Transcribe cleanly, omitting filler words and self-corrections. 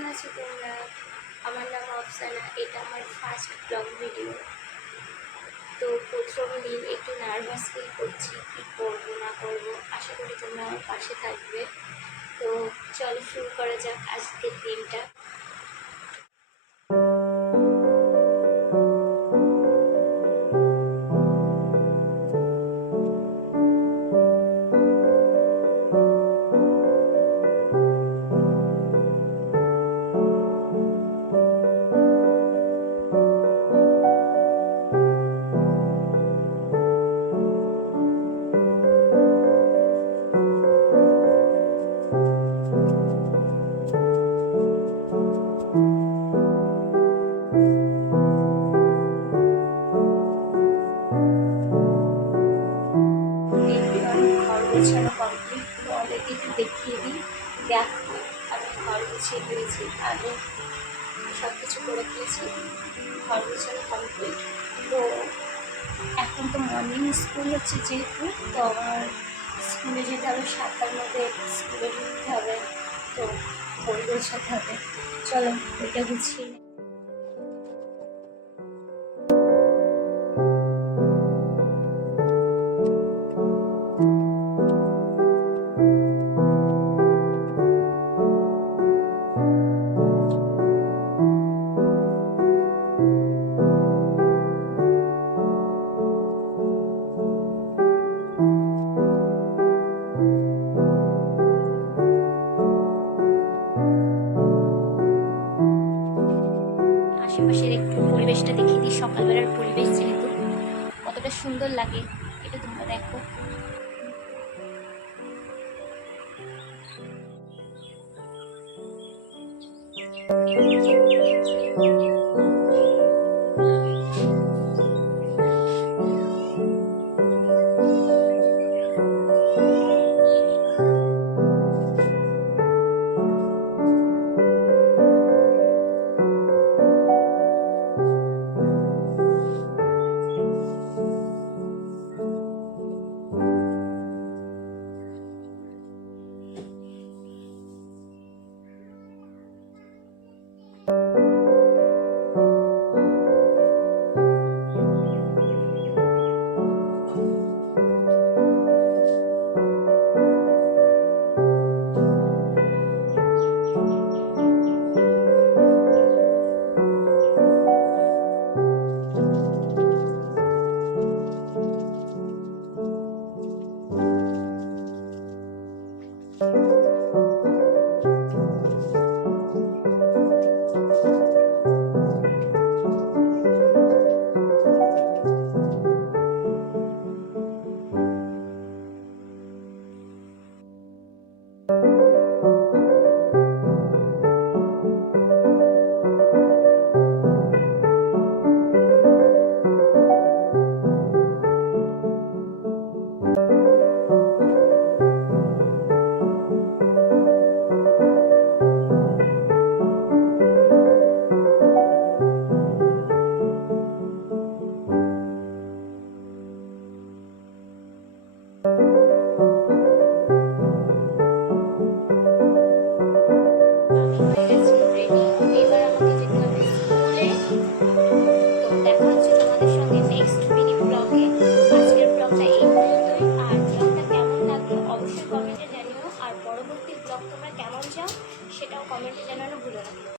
কেমন আছো তোমরা? আমার নাম আফসানা, এটা আমার ফার্স্ট ব্লগ ভিডিও। তো প্রথম দিন একটু নার্ভাস ফিল করছি, কী করবো না করবো। আশা করি তোমরা আমার পাশে থাকবে। তো চলো শুরু করা যাক আজকের দিনটা। গোছানো কমপ্লিট। তো অলরেডি একটু দেখিয়ে দিই, দেখো আমি ঘর গুছিয়ে ফেলেছি, আগে সব কিছু করে ফেলেছি, ঘর গোছানো কমপ্লিট। তো এখন তো মর্নিং স্কুল হচ্ছে যেহেতু, তো আমার স্কুলে যেতে হবে 7টার মধ্যে, স্কুলে ঢুকতে হবে, তো বই গোছাতে হবে। চলো বইটা গুছিয়ে নিই। আশেপাশের একটু পরিবেশটা দেখিয়ে দিই, সকালবেলার পরিবেশ যেহেতু কতটা সুন্দর লাগে এটা তোমরা দেখো। পরবর্তী ব্লগ তোমরা কেমন চাও সেটাও কমেন্টে জানানো ভুলো না।